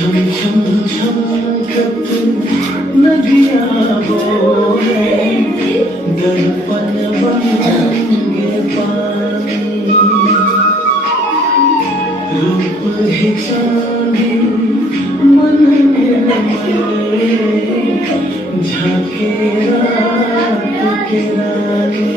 छम छम छमकत नदियाँ बोले, दर्पण बनेंगे पानी। रूप है चांदी मन में झाके रात के रानी।